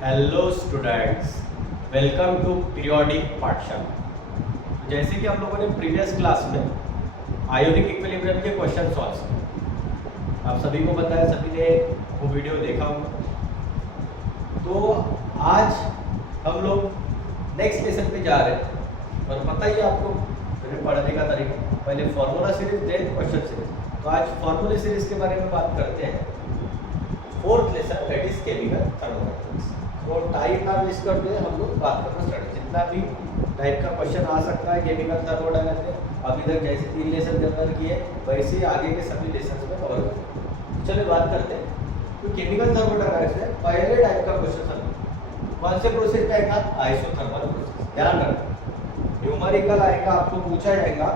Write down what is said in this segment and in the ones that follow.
Hello students, welcome to periodic पाठशाला। जैसे कि हम लोगों ने प्रीवियस क्लास में आयोनिक इक्विलिब्रियम के क्वेश्चन सॉल्व किए, आप सभी को पता है, सभी ने वो वीडियो देखा होगा। तो आज हम लोग नेक्स्ट लेसन पे जा रहे हैं और पता ही है आपको मेरे पढ़ने का तरीका, पहले formula series then question series. तो आज फॉर्मूला सीरीज के बारे में बात करते हैं। Fourth lesson that is chemical thermodynamics. तो टाइम ना वेस्ट करते हैं, हम लोग बात करना स्टार्ट। जितना भी टाइप का क्वेश्चन आ सकता है केमिकल थर्मोडायनामिक्स, अभी तक जैसे 3 लेसन कवर किए वैसे ही आगे के सभी लेसन में कवर करेंगे। चलिए बात करते हैं। तो केमिकल थर्मोडायनामिक्स में पहले टाइप का क्वेश्चन समझो। कौन से प्रोसेस टाइप का? Isothermal process. ध्यान रखना, न्यूमेरिकल आएगा, आपको पूछा जाएगा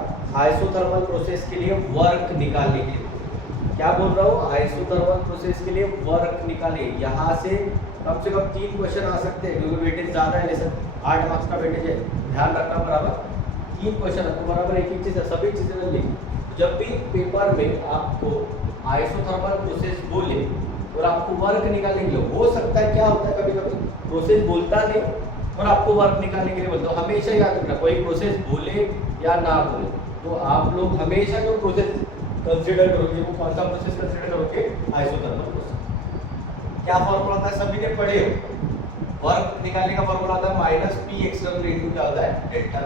आइसोथर्मल प्रोसेस के लिए वर्क निकालने के लिए। क्या बोल रहा हूँ? आइसोथर्मल प्रोसेस के लिए वर्क निकालिए। यहाँ से कम से कम 3 क्वेश्चन आ सकते हैं क्योंकि वेटेज ज़्यादा है, लेसन 8 मार्क्स का वेटेज है। ध्यान रखना, बराबर 3 क्वेश्चन है तो बराबर एक चीज़ है, सभी चीज़ें लिख। जब भी पेपर में आपको आइसोथर्मल प्रोसेस बोले और आपको वर्क निकालने के लिए, हो सकता है क्या होता है कभी कभी प्रोसेस बोलता नहीं और आपको वर्क निकालने के लिए बोलता हूँ। हमेशा याद रखना, कोई प्रोसेस बोले या ना बोले तो आप लोग हमेशा जो प्रोसेस कंसीडर करोगे वो कौन सा प्रोसेस कंसीडर करोगे? Isothermal process. क्या फॉर्मूला होता है? सभी ने पढ़े हो। वर्क निकालने का फॉर्मूला होता है माइनस पी एक्सटर्नल इनटू क्या होता है? डेल्टा।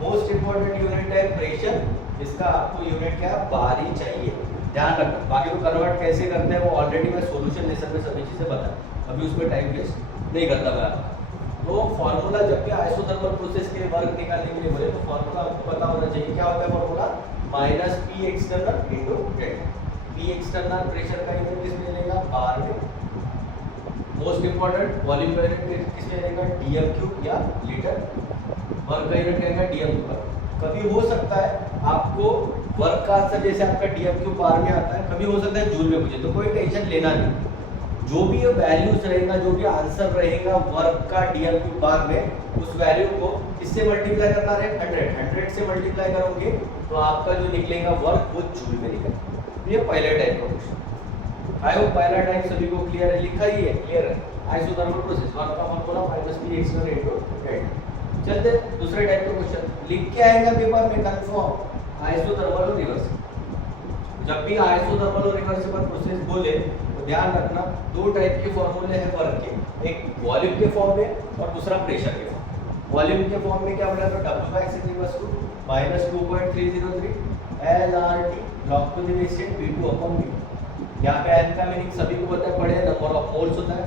मोस्ट इंपॉर्टेंट यूनिट है प्रेशर, इसका आपको यूनिट क्या है? बार ही चाहिए। ध्यान रखना, बाकी तो कन्वर्ट कैसे करते हैं वो ऑलरेडी मैं सॉल्यूशन लेसन में सभी चीजें बता, अभी उसमें टाइम वेस्ट नहीं करता मैं आपका। तो फॉर्मूला जब भी आइसोथर्मल प्रोसेस के लिए वर्क निकालने के लिए बोले तो फॉर्मूला आपको पता होना चाहिए। क्या होता है formula? Minus P external into delta. P external pressure का यूनिट किसमें लेगा? बार में। मोस्ट इंपॉर्टेंट वॉल्यूम का यूनिट किसमें लेगा? डीएम क्यूब या लीटर। वर्क का यूनिट रहेगा डीएम क्यूब। कभी हो सकता है आपको वर्क का आंसर जैसे आपका डीएम क्यूब बार में आता है, कभी हो सकता है जूल में पूछे, तो कोई टेंशन लेना नहीं। जो भी ये वैल्यूज रहेगा, जो भी आंसर रहेगा वर्क का डीएम क्यूब बार में, उस वैल्यू को किससे मल्टीप्लाई करना है? 100 से मल्टीप्लाई करोगे तो आपका जो निकलेगा वर्क वो जूल में निकलेगा। ये पहले टाइप का क्वेश्चन। आई होप पहला टाइप सभी को क्लियर है, लिखा ही है, क्लियर है। आइसोथर्मल प्रोसेस वर्क का formula minus P external into delta. चलते दूसरे टाइप का क्वेश्चन, लिख के आएगा पेपर में कंफर्म आइसोथर्मल और रिवर्सिबल। जब भी आइसोथर्मल और रिवर्सिबल प्रोसेस बोले तो ध्यान रखना, 2 टाइप के फॉर्मूले हैं वर्क के, एक वॉल्यूम के फॉर्म में और दूसरा प्रेशर के फॉर्म। वॉल्यूम के फॉर्म में क्या बोला? तो W/x equals to -2.303 LRT log to the base 10 V2/V2। यहाँ पे N का मीनिंग सभी को पता है, पढ़े, नंबर ऑफ मोल्स होता है।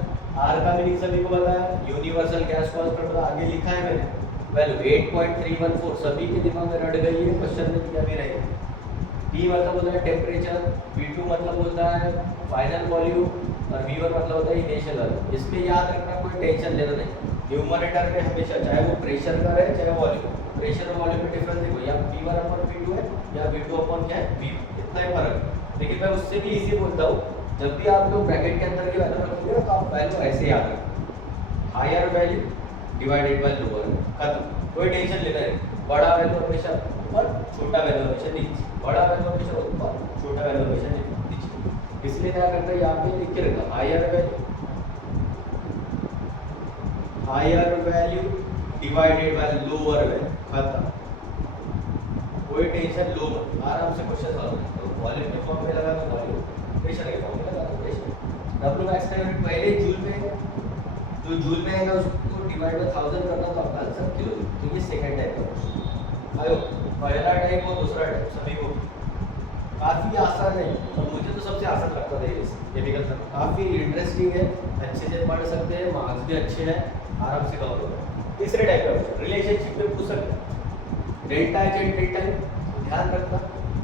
R का मीनिंग सभी को पता है, यूनिवर्सल गैस कांस्टेंट, आगे लिखा है मैंने, वैल्यू 8.314 सभी के दिमाग में रट गई है, क्वेश्चन में क्या भी रहेगा। T मतलब होता है टेम्परेचर, V2 मतलब होता है फाइनल वॉल्यूम और V1 मतलब होता है इनिशियल वॉल्यूम। इसमें याद रखना, कोई टेंशन लेना नहीं। न्यूमरेटर में हमेशा चाहे वो प्रेशर का रहे चाहे वॉल्यूम, प्रेशर और वॉल्यूम में डिफरेंस देखो, या V1/V2 है या V2/क्या है? V, इतना ही फर्क है। लेकिन मैं उससे भी इसी बोलता हूँ, जब भी आप लोग ब्रैकेट के अंदर की वैल्यू रखोगे ना तो आप वैल्यू ऐसे याद रखो, higher value divided by lower, खत्म, कोई टेंशन लेना नहीं। बड़ा वैल्यू हमेशा ऊपर, छोटा वैल्यू हमेशा नीचे, बड़ा वैल्यू हमेशा ऊपर, छोटा वैल्यू हमेशा नीचे। इसलिए क्या करते हैं, यहाँ पे लिख के रखा higher value divided by lower value, खत्म, कोई टेंशन लो मत, आराम से क्वेश्चन सॉल्व करो। वॉल्यूम के फॉर्म में लगा तो वॉल्यूम, प्रेशर के फॉर्म में लगा तो प्रेशर। W/x का यूनिट पहले जूल में, जो जूल में आएगा उसको डिवाइड बाय 1000 करना तो आपका आंसर किलो जूल। तो ये सेकंड टाइप का क्वेश्चन। आयो पहला टाइप और दूसरा टाइप सभी को काफी आसान है और मुझे तो सबसे आसान लगता है ये भी करना, काफी इंटरेस्टिंग है, अच्छे से पढ़ सकते हैं, मार्क्स भी अच्छे हैं, आराम से कवर होगा। तीसरे टाइप का क्वेश्चन, रिलेशनशिप में पूछ सकते हैं, delta H and delta U. ध्यान रखना,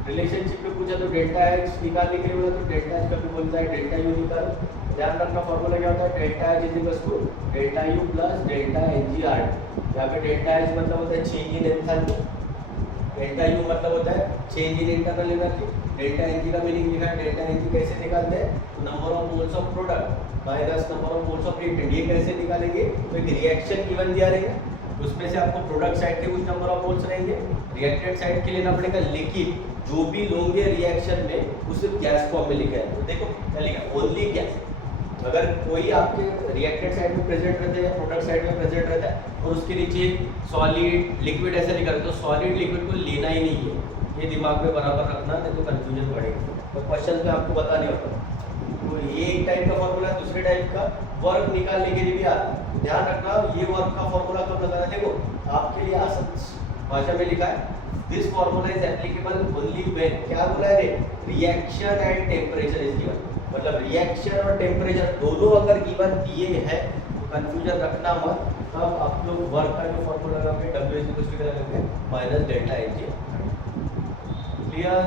रिलेशनशिप में पूछा तो डेल्टा एच निकालने के लिए बोला तो डेल्टा एच कभी बोलता है डेल्टा यू निकालो। ध्यान रखना, फॉर्मूला क्या होता है? Delta H is equals to delta U plus delta NG/RT। यहाँ पे डेल्टा एच मतलब होता है change in enthalpy, delta U मतलब होता है change in internal energy, delta NG का मीनिंग लिखा है, डेल्टा NG कैसे निकालते हैं? Number of moles of product minus number of moles of reactant. ये कैसे निकालेंगे? तो एक रिएक्शन गिवन दिया रहेगा, उसमें से आपको प्रोडक्ट साइड के कुछ नंबर ऑफ मोल्स रहेंगे, रिएक्टेंट साइड के लेना पड़ेगा, लेकिन जो भी लोगे रिएक्शन में उसे गैस फॉर्म में लिखा है। तो देखो क्या लिखा है? ओनली गैस, अगर कोई आपके रिएक्टेंट साइड में प्रेजेंट रहता है या प्रोडक्ट साइड में प्रेजेंट रहता है और उसके नीचे सॉलिड लिक्विड ऐसा लिखा रहता है, तो सॉलिड लिक्विड को लेना ही नहीं है, ये दिमाग में बराबर रखना, नहीं तो कंफ्यूजन बढ़ेगा। तो क्वेश्चन में आपको पता नहीं होता, तो ये एक टाइप का फॉर्मूला है। दूसरे टाइप का वर्क निकालने के लिए भी आता है, ध्यान रखना ये वर्क का फॉर्मूला कब लगाना, देखो आपके लिए आसान भाषा में लिखा है, this formula is applicable only when, क्या बोला है, reaction and temperature is given, मतलब रिएक्शन और टेम्परेचर दोनों अगर गिवन दिए हैं तो कंफ्यूजन रखना मत। तब आप लोग वर्क का जो फॉर्मूला लगाओगे W इज इक्वल टू लगाओगे minus delta Hg। Clear?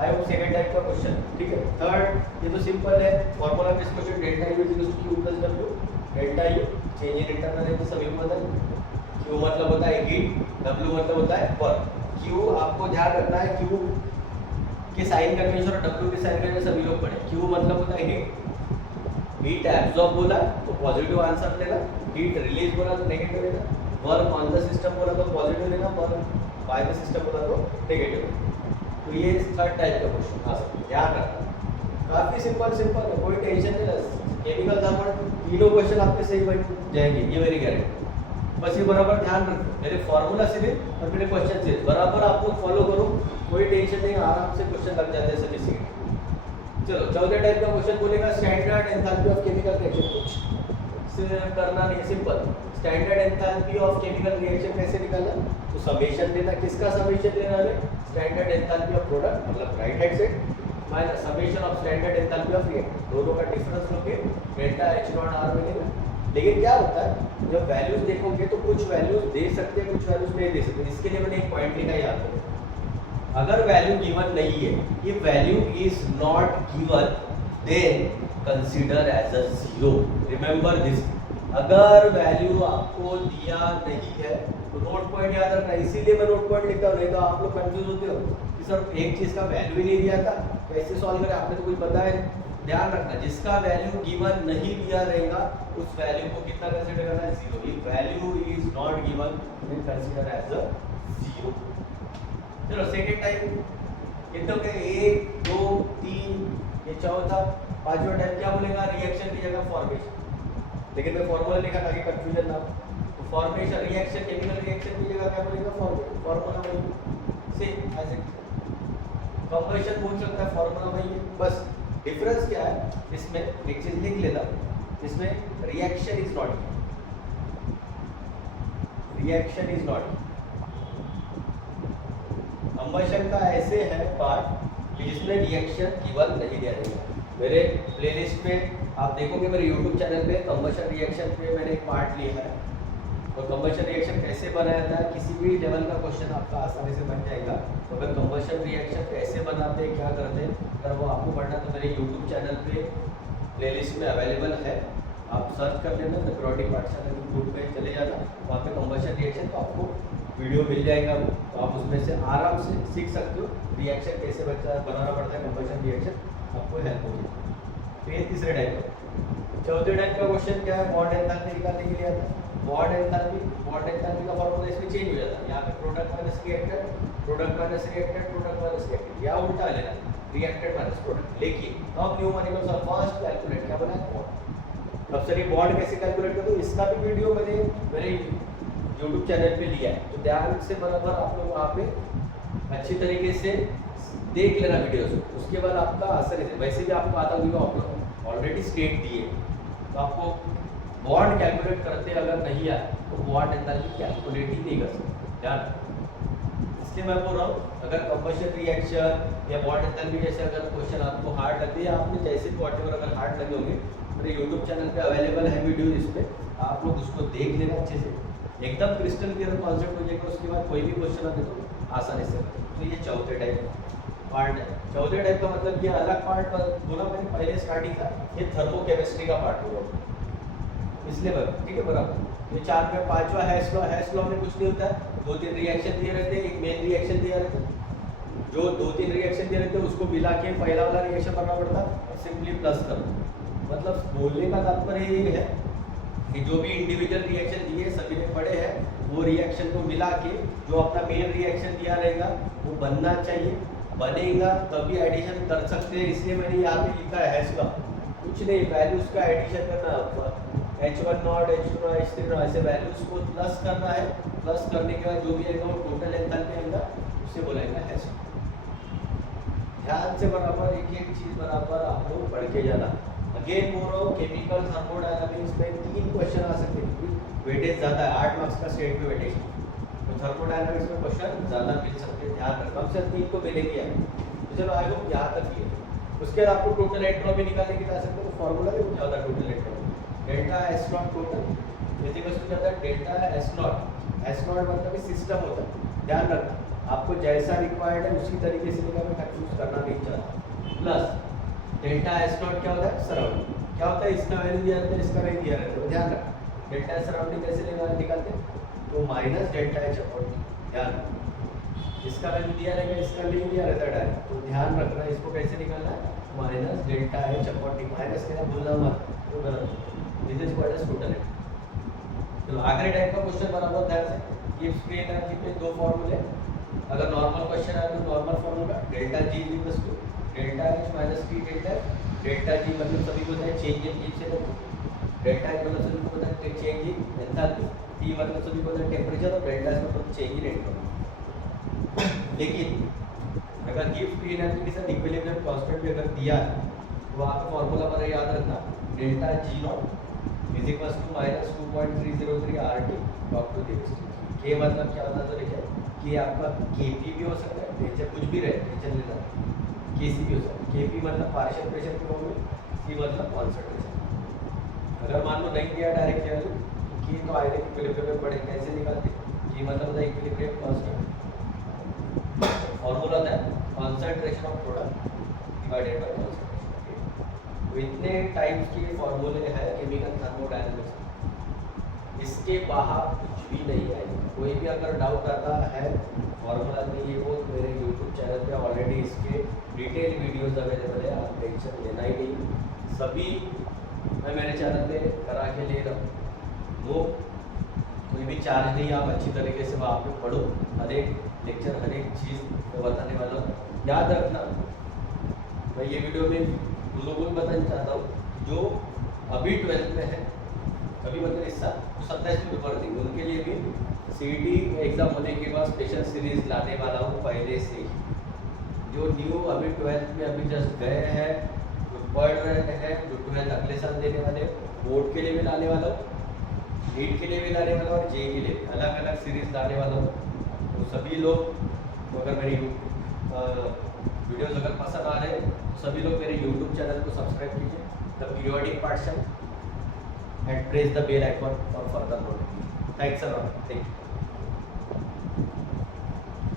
I hope second type का क्वेश्चन, ठीक है। थर्ड, ये तो सिंपल है, formula based question, delta U is equal to Q plus W, delta U change in internal है तो सभी को पता है, Q मतलब होता है हीट, W मतलब होता है वर्क। Q आपको ध्यान रखना है, Q के साइन कन्वेंशन और W के साइन कन्वेंशन सभी लोग पढ़े। Q मतलब होता है हीट एब्जॉर्ब बोला तो पॉजिटिव आंसर लेना, हीट रिलीज बोला तो नेगेटिव लेना, वर्क ऑन द सिस्टम बोला तो पॉजिटिव लेना, वर्क बाय द सिस्टम बोला तो नेगेटिव। तो ये थर्ड टाइप का क्वेश्चन आ सकता है, ध्यान रखना, काफी सिंपल सिंपल है, कोई टेंशन नहीं लेना। केमिकल थर्मल तीनों क्वेश्चन आपके सही बन जाएंगे, ये मेरी गारंटी। बस ये बराबर ध्यान रखो, मेरे फॉर्मूला से भी और मेरे क्वेश्चन से बराबर आप लोग फॉलो करो, कोई टेंशन नहीं, आराम से क्वेश्चन लग जाते हैं सभी सीट। चलो चौथे टाइप का क्वेश्चन बोलेगा standard enthalpy of chemical reaction, कुछ करना नहीं, simple. Standard enthalpy of chemical reaction कैसे निकालना, तो समेशन लेना, किसका समेशन लेना है, स्टैंडर्ड एंथैल्पी ऑफ प्रोडक्ट मतलब right hand side minus summation of standard enthalpy of reactant, दोनों का डिफरेंस लोगे डेल्टा H नॉट R मिलेगा। लेकिन क्या होता है जब वैल्यूज देखोगे तो कुछ वैल्यूज दे सकते हैं, कुछ वैल्यूज नहीं दे सकते। इसके लिए मैंने एक पॉइंट लिखा, याद रखो, अगर वैल्यू गिवन नहीं है, ये value is not given, then consider as a zero, remember this. अगर वैल्यू आपको दिया नहीं है तो नोट पॉइंट याद रखना, इसीलिए मैं नोट पॉइंट लिखता हूँ, नहीं तो आप लोग कंफ्यूज होते हो कि सर एक चीज का वैल्यू ही नहीं दिया था, कैसे सॉल्व करें, आपने तो कुछ पता है। ध्यान रखना, जिसका वैल्यू गिवन नहीं दिया रहेगा उस वैल्यू को कितना कंसीडर करना है, zero. If value is not given then consider as a zero. चलो सेकंड टाइप, ये तो के 1 2 3, ये चौथा। पांचवा टाइप क्या बोलेगा, रिएक्शन की जगह फॉर्मेशन, लेकिन मैं फॉर्मूला लिखा ताकि कंफ्यूजन ना हो। तो फॉर्मेशन रिएक्शन, केमिकल रिएक्शन की जगह क्या बोलेगा, फॉर्मेशन, फॉर्मूला वही सेम एज इट। कंबशन पूछ सकता है, फॉर्मूला वही है, बस डिफरेंस क्या है इसमें, एक चीज लिख लेना, इसमें reaction is not, reaction is not, combustion का ऐसे है पार्ट कि जिसमें रिएक्शन गिवन नहीं दिया रहेगा। मेरे प्लेलिस्ट पे आप देखोगे, मेरे YouTube चैनल पे कंबशन रिएक्शन पे मैंने एक पार्ट लिया है, तो कंबशन रिएक्शन कैसे बनाया जाता है, किसी भी लेवल का क्वेश्चन आपका आसानी से बन जाएगा। तो अगर कंबशन रिएक्शन कैसे बनाते हैं, क्या करते हैं, अगर वो आपको पढ़ना तो मेरे YouTube चैनल पे प्लेलिस्ट में अवेलेबल है, आप सर्च कर लेना, द पिरियोडिक पाठशाला ग्रुप पे चले जाना, वहाँ पे कंबशन रिएक्शन तो आपको वीडियो मिल जाएगा, तो आप उसमें से आराम से सीख सकते हो रिएक्शन कैसे बनाना पड़ता है, कंबशन रिएक्शन आपको हेल्प होगी। तो ये तीसरे टाइप का। चौथे टाइप का क्वेश्चन क्या है, बॉन्ड एंथैल्पी निकालने के लिए आता है। बॉन्ड एंथैल्पी का फॉर्मूला इसमें चेंज हो जाता है, यहाँ पे product minus reactant, product minus reactant, product minus reactant, या उल्टा लेना, रिएक्टेंट माइनस प्रोडक्ट। लेकिन अब न्यूमेरिकल्स ऑफ फर्स्ट कैलकुलेट क्या बना है, बॉन्ड। अब सर ये बॉन्ड कैसे कैलकुलेट करूँ, इसका भी वीडियो मैंने मेरे YouTube चैनल पे लिया है, तो ध्यान से बराबर आप लोग वहाँ पे अच्छी तरीके से देख लेना वीडियो से, उसके बाद आपका आसानी से, वैसे भी आपको आता होगा, ऑलरेडी स्टेट दिए, तो आपको बॉन्ड कैलकुलेट करते अगर नहीं आए तो बॉन्ड एंथैल्पी कैलकुलेट ही नहीं कर सकते, ध्यान। इसलिए मैं बोल रहा हूँ, अगर कंबशन रिएक्शन या बॉन्ड एंथैल्पी जैसे अगर क्वेश्चन आपको हार्ड लगते हैं, आपने जैसे भी व्हाटएवर अगर हार्ड लगे होंगे, मेरे YouTube चैनल पे अवेलेबल है वीडियो, इस पर आप लोग उसको देख लेना अच्छे से, एकदम क्रिस्टल क्लियर कॉन्सेप्ट हो जाएगा, उसके बाद कोई भी क्वेश्चन आते तो आसानी से। तो ये चौथे टाइप पार्ट है। चौथे टाइप का मतलब ये अलग पार्ट बोला मैंने पहले स्टार्टिंग का, ये थर्मोकेमिस्ट्री का पार्ट होगा, इसलिए ठीक है बराबर। ये 4 में 5वां हैश लॉ में कुछ नहीं होता है, 2-3 रिएक्शन दिए रहते हैं, एक मेन रिएक्शन दिया रहता है, जो 2-3 रिएक्शन दिए रहते हैं उसको मिला के पहला वाला रिएक्शन करना पड़ता है और सिंपली प्लस कर दो। मतलब बोलने का तात्पर्य ये है कि जो भी इंडिविजुअल रिएक्शन दिए सभी ने पढ़े हैं, वो रिएक्शन को मिला के जो अपना मेन रिएक्शन दिया रहेगा वो बनना चाहिए, बनेगा तभी एडिशन कर सकते हैं, इसलिए मैंने यहाँ पे लिखा है हैश लॉ। कुछ नहीं, वैल्यूज का एडिशन करना है। H1 not, H2 not, H3 not, ऐसे वैल्यूज को प्लस करना है। प्लस करने के बाद जो भी आएगा वो टोटल एंथैल्पी आएगा, उसे बोलेंगे हैश। ध्यान से बराबर एक एक चीज बराबर आप लोग पढ़ के जाना। अगेन बोल रहा हूँ, केमिकल थर्मोडायनामिक्स में 3 क्वेश्चन आ सकते हैं, वेटेज ज़्यादा है, 8 मार्क्स का स्टेट में वेटेज, तो थर्मोडायनामिक्स में क्वेश्चन ज़्यादा मिल सकते हैं, ध्यान रखना। कम से 3 तो मिलेंगे। तो चलो आई होप यहाँ तक ही है। उसके बाद आपको टोटल एंट्रोपी निकालने के लिए आ सकते हो, तो फॉर्मूला देखो क्या होता है total entropy, delta S naught total equals to जाता है delta S naught. S naught मतलब सिस्टम होता है, ध्यान रखना। आपको जैसा रिक्वायर्ड है उसी तरीके से लिखा, मैं कंफ्यूज करना नहीं चाहता। प्लस डेल्टा एस नॉट क्या होता है, सराउंडिंग। क्या होता है, इसका वैल्यू दिया रहता है, इसका वैल्यू दिया रहता है, ध्यान रखना। डेल्टा सराउंडिंग कैसे निकालते हैं, तो minus delta H upon T, ध्यान रखना। इसका वैल्यू दिया रहेगा, इसका वैल्यू दिया रहता है डायरेक्ट, तो ध्यान रखना इसको कैसे निकालना है, minus delta H upon T. Minus के भूलना मत, तो गलत। This is called as total energy. चलो आखिरी टाइप का क्वेश्चन बराबर ध्यान से, गिव्स फ्री एनर्जी पे 2 फॉर्मूले। अगर नॉर्मल क्वेश्चन है तो normal formula delta G equals to delta H minus T delta. Delta G मतलब सभी को है चेंज इन हीट से, डेल्टा एच मतलब सभी को है चेंज इन एंथैल्पी, टी मतलब सभी को है टेंपरेचर, और डेल्टा एस मतलब चेंज इन एंट्रोपी। लेकिन अगर गिव्स फ्री एनर्जी के साथ इक्विलिब्रियम कांस्टेंट भी अगर दिया है, तो आपका फॉर्मूला पर याद रखना, delta G naught is equals to minus 2.303 RT up to this. K मतलब क्या होता है, तो देखिए कि आपका केपी भी हो सकता है, टेंशन कुछ भी रहे, टेंशन लेना, केसी भी हो सकता है। केपी मतलब पार्शियल प्रेशर की फॉर्म में, सी मतलब कॉन्संट्रेशन। अगर मान लो नहीं दिया डायरेक्ट वैल्यू, की तो आयरन इक्विलिब्रियम में पड़े, कैसे निकालते, की मतलब होता है इक्विलिब्रियम कांस्टेंट, फॉर्मूला होता है concentration of product divided by concentration. तो इतने टाइप्स के फॉर्मूले हैं केमिकल थर्मोडायनामिक्स, इसके बाहर कुछ भी नहीं है। कोई भी अगर डाउट आता है फॉर्मूला नहीं है वो, तो मेरे यूट्यूब चैनल पे ऑलरेडी इसके डिटेल वीडियोस अवेलेबल है, आप टेंशन लेना ही नहीं। सभी मैं मेरे चैनल पे करा के ले रहा हूँ, वो कोई भी चार्ज नहीं, आप अच्छी तरीके से वहाँ पे पढ़ो, हर एक लेक्चर हर एक चीज़ मैं बताने वाला हूँ। याद रखना, मैं ये वीडियो में उन लोगों को बताना चाहता हूँ जो अभी 12th में है, अभी मतलब इस साल 27 में पेपर देंगे, उनके लिए भी सीईटी एग्ज़ाम होने के बाद स्पेशल सीरीज लाने वाला हूँ पहले से ही। जो न्यू अभी 12th में अभी जस्ट गए हैं, जो पढ़ रहे हैं, जो 12th अगले साल देने वाले, बोर्ड के लिए भी लाने वाला हूँ, नीट के लिए भी लाने वाला हूँ, और जेई के लिए भी अलग अलग सीरीज लाने वाला हूँ। तो सभी लोग तो अगर मेरी वीडियोज़ अगर पसंद आ रहे हैं, तो सभी लोग मेरे यूट्यूब चैनल को सब्सक्राइब कीजिए, द पीरियोडिक पाठशाला, and press the bell icon for further notification. Thanks a lot. Thank you.